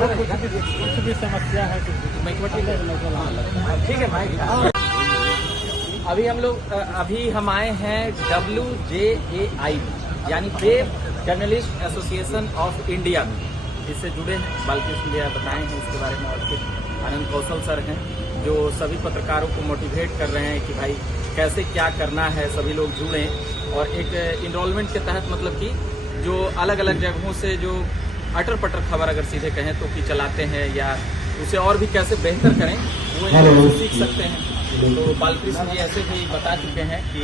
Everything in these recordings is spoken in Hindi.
कुछ भी समस्या है ठीक है। अभी हम आए हैं WJAI यानी web journalist association of India में, जिससे जुड़े हैं बालकृष्ण भैया बताए हैं इसके बारे में, और फिर आनंद कौशल सर हैं जो सभी पत्रकारों को मोटिवेट कर रहे हैं कि भाई कैसे क्या करना है, सभी लोग जुड़ें। और एक इनरोलमेंट के तहत मतलब कि जो अलग अलग जगहों से जो अटर पटर खबर अगर सीधे कहें तो कि चलाते हैं या उसे और भी कैसे बेहतर करें वो इनसे सीख सकते हैं। तो बालकृष्ण जी ऐसे भी बता चुके हैं कि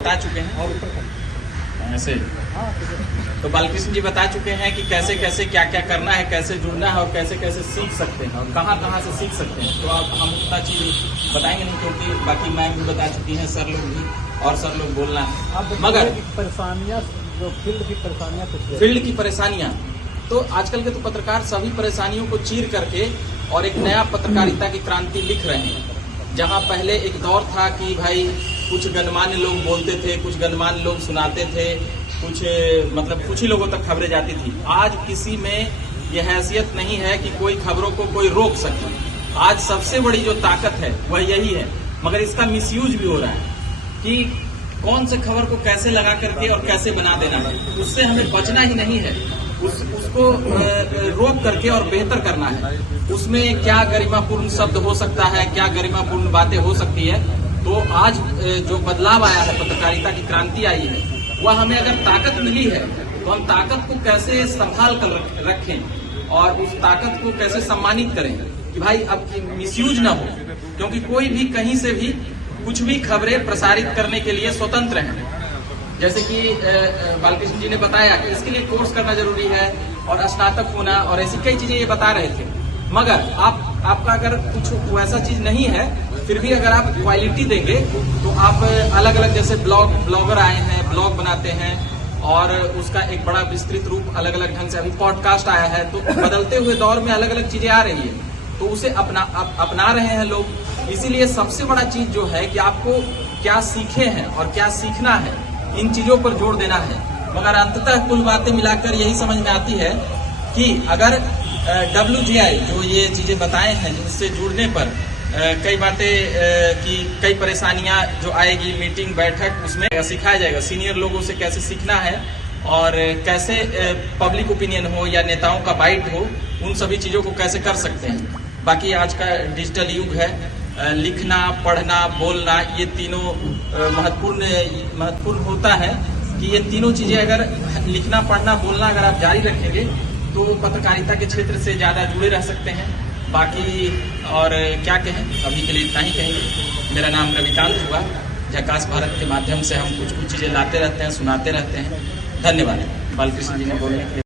बता चुके हैं और ऐसे तो बालकृष्ण जी बता चुके हैं कि कैसे कैसे क्या क्या करना है, कैसे जुड़ना है और कैसे कैसे सीख सकते हैं और कहाँ कहाँ से सीख सकते हैं। तो अब हम उतना चीज बताएंगे नहीं क्योंकि बाकी मैम भी बता चुकी हैं, सर लोग भी, और सर लोग बोलना है। मगर परेशानियां जो फील्ड की परेशानियां तो आजकल के तो पत्रकार सभी परेशानियों को चीर करके और एक नया पत्रकारिता की क्रांति लिख रहे हैं। जहां पहले एक दौर था कि भाई कुछ गणमान्य लोग बोलते थे, कुछ गणमान्य लोग सुनाते थे, कुछ ही लोगों तक खबरें जाती थी। आज किसी में यह हैसियत नहीं है कि कोई खबरों को कोई रोक सके। आज सबसे बड़ी जो ताकत है वह यही है, मगर इसका मिसयूज भी हो रहा है कि कौन से खबर को कैसे लगा करके और कैसे बना देना है। उससे हमें बचना ही नहीं है, उसको रोक करके और बेहतर करना है। उसमें क्या गरिमापूर्ण शब्द हो सकता है, क्या गरिमापूर्ण बातें हो सकती है। तो आज जो बदलाव आया है, पत्रकारिता की क्रांति आई है, वह हमें अगर ताकत मिली है तो हम ताकत को कैसे संभाल कर रखें और उस ताकत को कैसे सम्मानित करें कि भाई अब मिसयूज ना हो। क्योंकि कोई भी कहीं से भी कुछ भी खबरें प्रसारित करने के लिए स्वतंत्र हैं। जैसे कि बालकृष्ण जी ने बताया कि इसके लिए कोर्स करना जरूरी है और स्नातक होना और ऐसी कई चीजें ये बता रहे थे। मगर आपका अगर कुछ वैसा चीज नहीं है, फिर भी अगर आप क्वालिटी देंगे तो आप अलग अलग जैसे ब्लॉगर आए हैं, ब्लॉग बनाते हैं और उसका एक बड़ा विस्तृत रूप अलग अलग ढंग से, अभी पॉडकास्ट आया है। तो बदलते हुए दौर में अलग अलग चीजें आ रही है तो उसे अपना रहे हैं लोग। इसीलिए सबसे बड़ा चीज जो है कि आपको क्या सीखे हैं और क्या सीखना है, इन चीजों पर जोर देना है। मगर अंततः कुल बातें मिलाकर यही समझ में आती है कि अगर WJI जो ये चीजें बताए हैं, जिससे जुड़ने पर कई बातें कि कई परेशानियां जो आएगी, मीटिंग बैठक उसमें सिखाया जाएगा सीनियर लोगों से कैसे सीखना है और कैसे पब्लिक ओपिनियन हो या नेताओं का बाइट हो, उन सभी चीजों को कैसे कर सकते हैं। बाकी आज का डिजिटल युग है, लिखना, पढ़ना, बोलना, ये तीनों महत्वपूर्ण होता है कि ये तीनों चीजें अगर लिखना, पढ़ना, बोलना अगर आप जारी रखेंगे तो पत्रकारिता के क्षेत्र से ज्यादा जुड़े रह सकते हैं। बाकी और क्या कहें, अभी के लिए इतना ही कहेंगे। मेरा नाम रविकांत हुआ। झकास भारत के माध्यम से हम कुछ चीजें लाते रहते हैं, सुनाते रहते हैं। धन्यवाद बालकृष्ण जी ने बोलने के लिए।